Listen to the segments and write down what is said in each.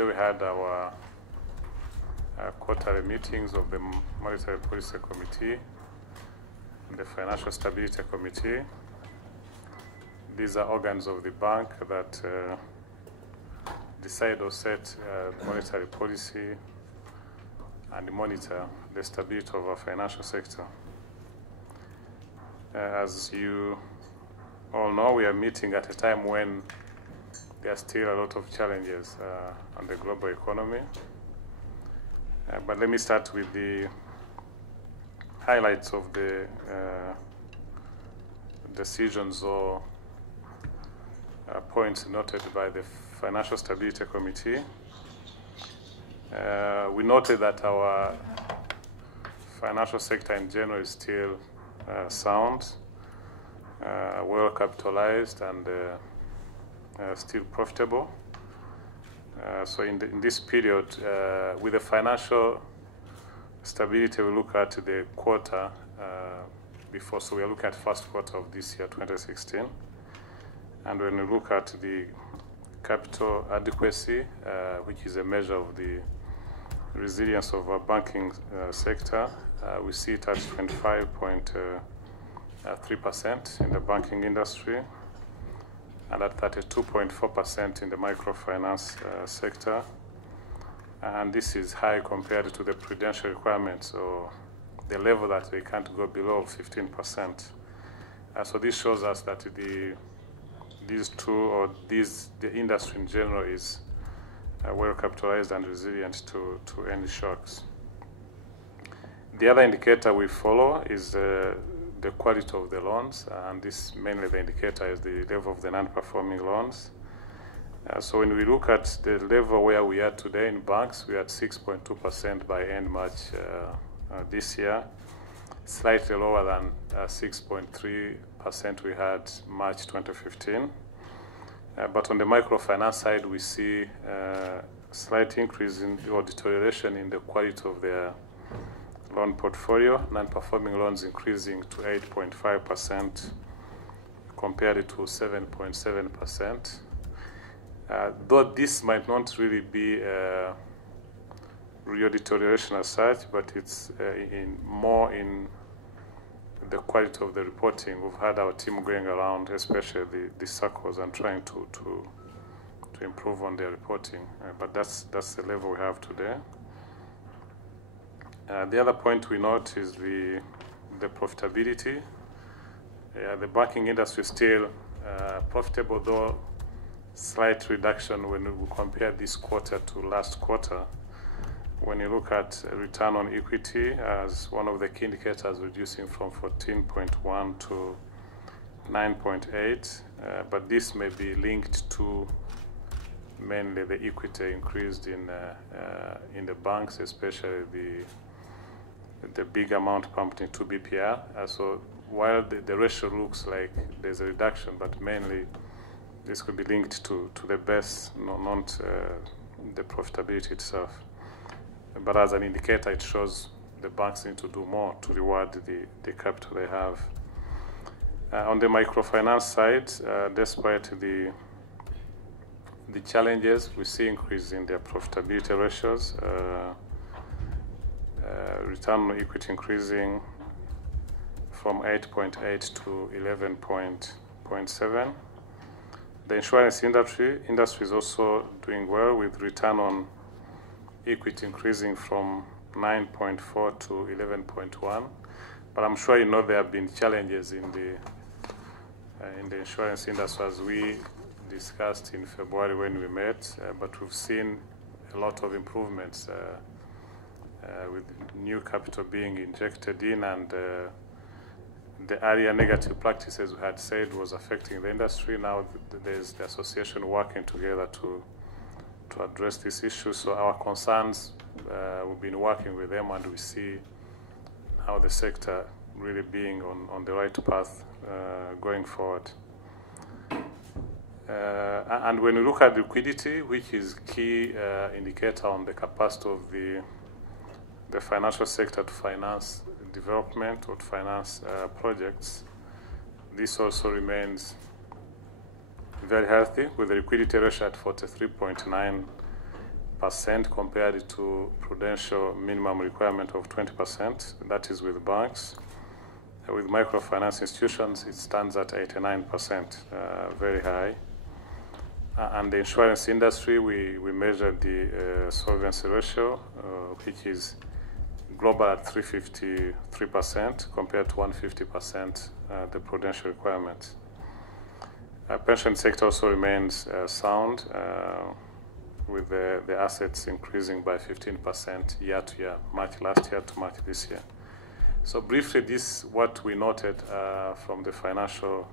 Today we had our quarterly meetings of the Monetary Policy Committee and the Financial Stability Committee. These are organs of the bank that decide or set monetary policy and monitor the stability of our financial sector. As you all know, we are meeting at a time when there are still a lot of challenges on the global economy. But let me start with the highlights of the decisions or points noted by the Financial Stability Committee. We noted that our financial sector in general is still sound, well capitalized, and still profitable. So in this period, with the financial stability, we look at the quarter before. So we are looking at first quarter of this year, 2016. And when we look at the capital adequacy, which is a measure of the resilience of our banking sector, we see it at 25.3% in the banking industry, and at 32.4% in the microfinance sector. And this is high compared to the prudential requirements, or the level that they can't go below 15%. So this shows us that the industry in general is well capitalized and resilient to any shocks. The other indicator we follow is the quality of the loans, and this mainly the indicator is the level of the non-performing loans. So when we look at the level where we are today in banks, we are at 6.2% by end March this year, slightly lower than 6.3% we had March 2015. But on the microfinance side, we see slight increase in or deterioration in the quality of their loan portfolio, non-performing loans increasing to 8.5% compared to 7.7%. Though this might not really be real deterioration as such, but it's more in the quality of the reporting. We've had our team going around, especially the circles, and trying to improve on their reporting. But that's the level we have today. The other point we note is the profitability. The banking industry is still profitable, though slight reduction when we compare this quarter to last quarter. When you look at return on equity as one of the key indicators, reducing from 14.1 to 9.8, but this may be linked to mainly the equity increased in the banks, especially the big amount pumped into BPR. So while the ratio looks like there's a reduction, but mainly this could be linked to the base, not the profitability itself. But as an indicator, it shows the banks need to do more to reward the capital they have. On the microfinance side, despite the challenges, we see increase in their profitability ratios. Return on equity increasing from 8.8 to 11.7. The insurance industry is also doing well, with return on equity increasing from 9.4 to 11.1. But I'm sure you know there have been challenges in the insurance industry, as we discussed in February when we met. But we've seen a lot of improvements with new capital being injected in, and the earlier negative practices we had said was affecting the industry. Now there's the association working together to address this issue. So our concerns, we've been working with them, and we see how the sector really being on the right path going forward. And when we look at liquidity, which is key indicator on the capacity of the financial sector to finance development or to finance projects, this also remains very healthy, with the liquidity ratio at 43.9%, compared to prudential minimum requirement of 20%. That is with banks. With microfinance institutions, it stands at 89%, very high. And the insurance industry, we measured the solvency ratio, which is global at 353% compared to 150%, the prudential requirement. Pension sector also remains sound, with the assets increasing by 15% year to year, March last year to March this year. So briefly, this is what we noted from the financial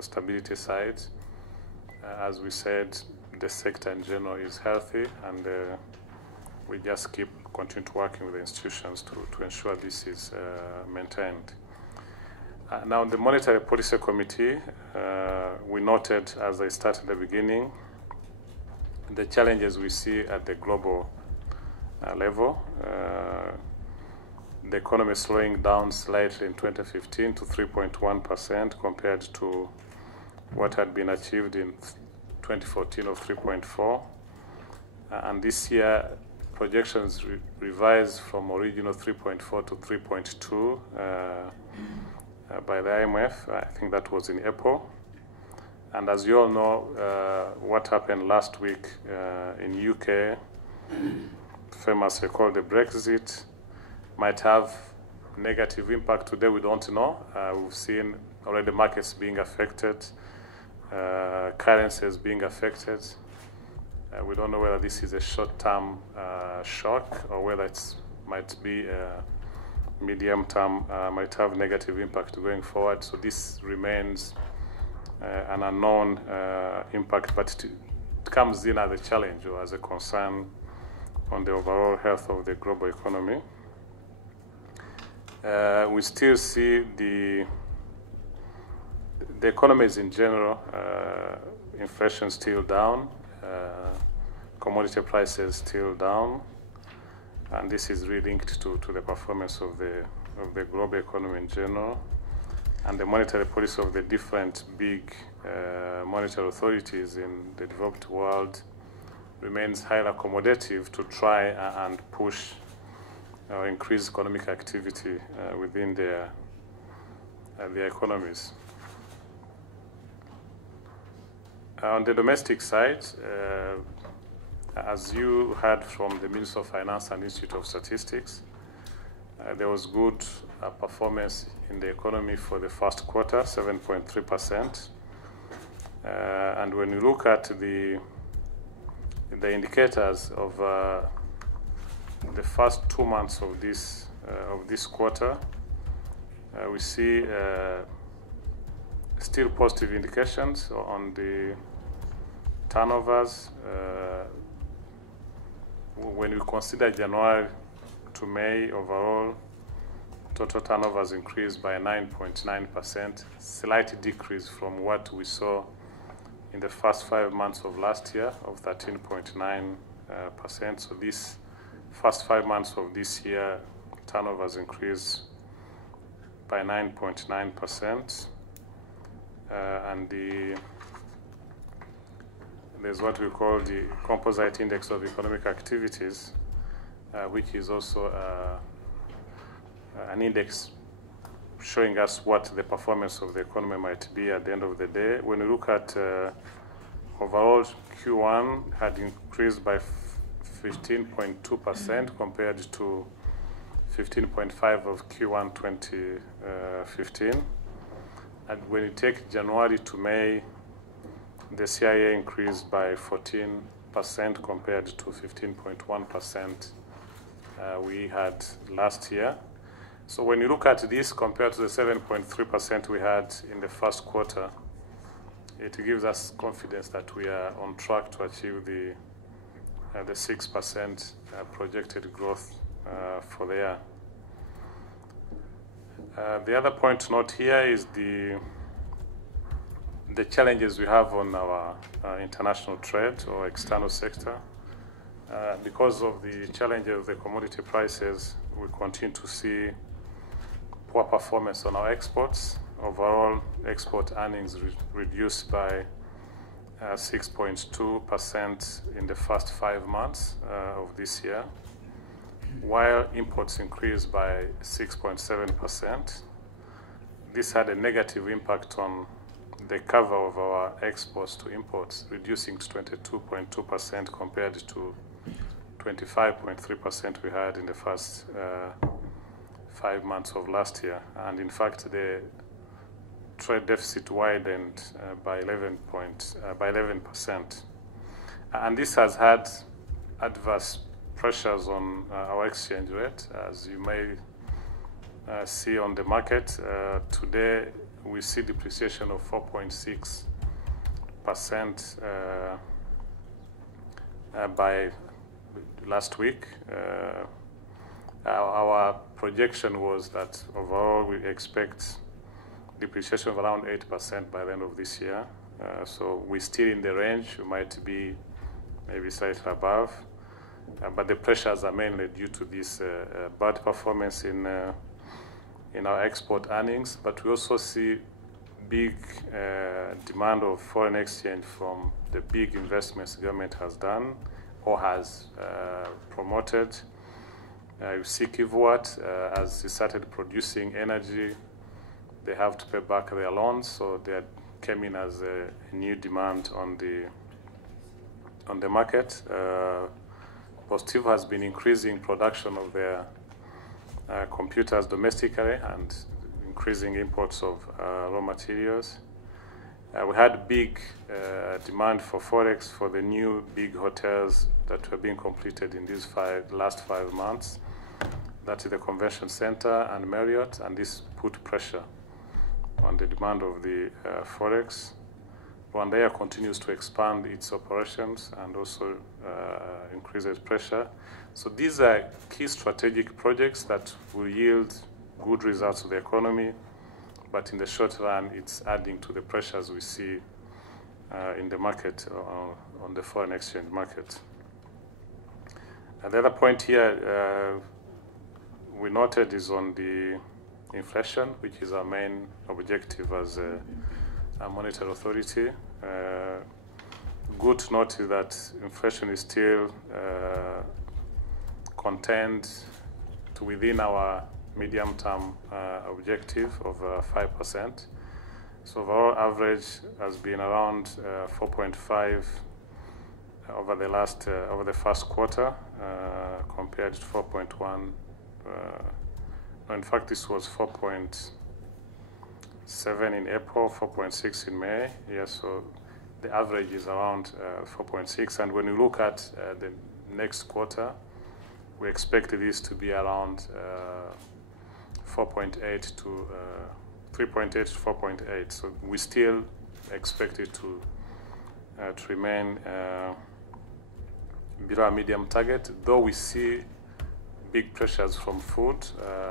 stability side. As we said, the sector in general is healthy, and we just continue to working with the institutions to ensure this is maintained. Now, in the Monetary Policy Committee, we noted, as I started at the beginning, the challenges we see at the global level. The economy is slowing down slightly in 2015 to 3.1% compared to what had been achieved in 2014 of 3.4%. And this year, projections revised from original 3.4 to 3.2 by the IMF. I think that was in April. And as you all know, what happened last week in UK, famously called the Brexit, might have negative impact. Today we don't know. We've seen already markets being affected, currencies being affected. We don't know whether this is a short-term shock or whether it might be medium-term, might have negative impact going forward. So this remains an unknown impact, but it comes in as a challenge or as a concern on the overall health of the global economy. We still see the economies in general, inflation still down, commodity prices still down, and this is really linked to the performance of the global economy in general. And the monetary policy of the different big monetary authorities in the developed world remains highly accommodative to try and push or increase economic activity within their economies. On the domestic side, as you heard from the Minister of Finance and Institute of Statistics, there was good performance in the economy for the first quarter, 7.3%. And when you look at the indicators of the first 2 months of this quarter, we see still positive indications on the turnovers. When we consider January to May overall, total turnovers increased by 9.9%, slight decrease from what we saw in the first 5 months of last year of 13.9%. So this first 5 months of this year, turnovers increased by 9.9%. And there's what we call the composite index of economic activities, which is also an index showing us what the performance of the economy might be at the end of the day. When we look at overall, Q1 had increased by 15.2% compared to 15.5% of Q1 2015. And when you take January to May, the CIA increased by 14% compared to 15.1% we had last year. So when you look at this compared to the 7.3% we had in the first quarter, it gives us confidence that we are on track to achieve the 6% projected growth for the year. The other point to note here is the challenges we have on our international trade or external sector. Because of the challenges of the commodity prices, we continue to see poor performance on our exports. Overall, export earnings reduced by 6.2% in the first 5 months of this year, while imports increased by 6.7%. This had a negative impact on the cover of our exports to imports, reducing to 22.2% compared to 25.3% we had in the first 5 months of last year. And in fact, the trade deficit widened by 11%. And this has had adverse pressures on our exchange rate. As you may see on the market, today we see depreciation of 4.6% by last week. Our projection was that overall we expect depreciation of around 8% by the end of this year. So we're still in the range. We might be maybe slightly above. But the pressures are mainly due to this bad performance in our export earnings. But we also see big demand of foreign exchange from the big investments the government has done or has promoted. You see Kivuat, as they started producing energy, they have to pay back their loans, so that came in as a new demand on the market. Positive has been increasing production of their computers domestically and increasing imports of raw materials. We had big demand for Forex for the new big hotels that were being completed in these last 5 months. That is the Convention Center and Marriott, and this put pressure on the demand of the Forex. Rwanda continues to expand its operations and also increases pressure. So these are key strategic projects that will yield good results to the economy, but in the short run, it's adding to the pressures we see in the market, on the foreign exchange market. And the other point here we noted is on the inflation, which is our main objective as a monetary authority. Good to note is that inflation is still contained to within our medium-term objective of 5%. So our average has been around 4.5 over the first quarter, compared to 4.1. In fact, this was 4.7 in April, 4.6 in May. Yes, so the average is around 4.6. And when you look at the next quarter, we expect this to be around 3.8 to 4.8. So we still expect it to remain below our medium target, though we see big pressures from food.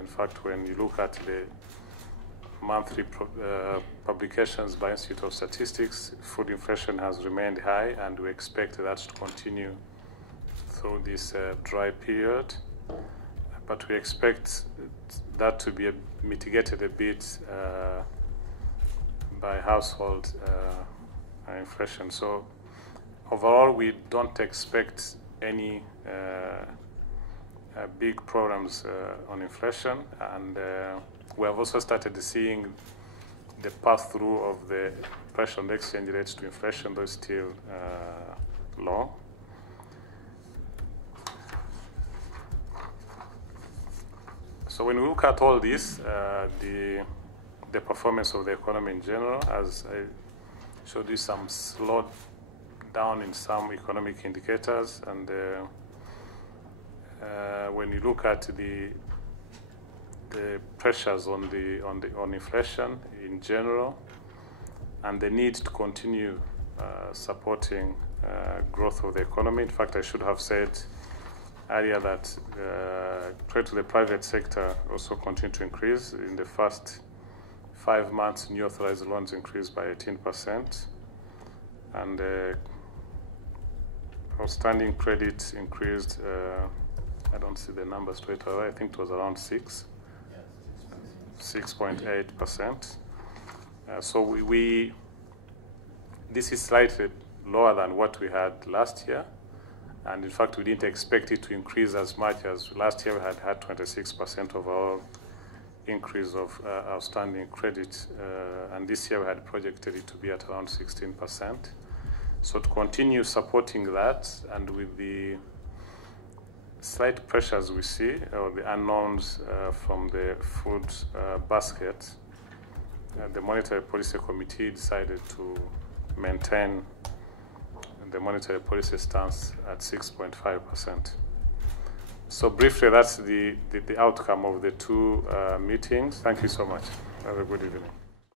In fact, when you look at the monthly publications by Institute of Statistics, food inflation has remained high, and we expect that to continue through this dry period. But we expect that to be mitigated a bit by household inflation. So overall, we don't expect any big problems on inflation, and we have also started seeing the pass-through of the pressure on the exchange rates to inflation, though still low. So when we look at all this, the performance of the economy in general, as I showed you some slowdown in some economic indicators, and when you look at the pressures on inflation in general, and the need to continue supporting growth of the economy. In fact, I should have said earlier that credit to the private sector also continued to increase. In the first 5 months, new authorized loans increased by 18%, and outstanding credit increased. I don't see the numbers straight away. I think it was around 6.8%. So this is slightly lower than what we had last year. And in fact, we didn't expect it to increase as much as last year. We had 26% of our increase of outstanding credit, and this year we had projected it to be at around 16%. So to continue supporting that, and with the slight pressures we see, or the unknowns from the food basket, the Monetary Policy Committee decided to maintain the monetary policy stance at 6.5%. So briefly, that's the outcome of the two meetings. Thank you so much. Have a good evening.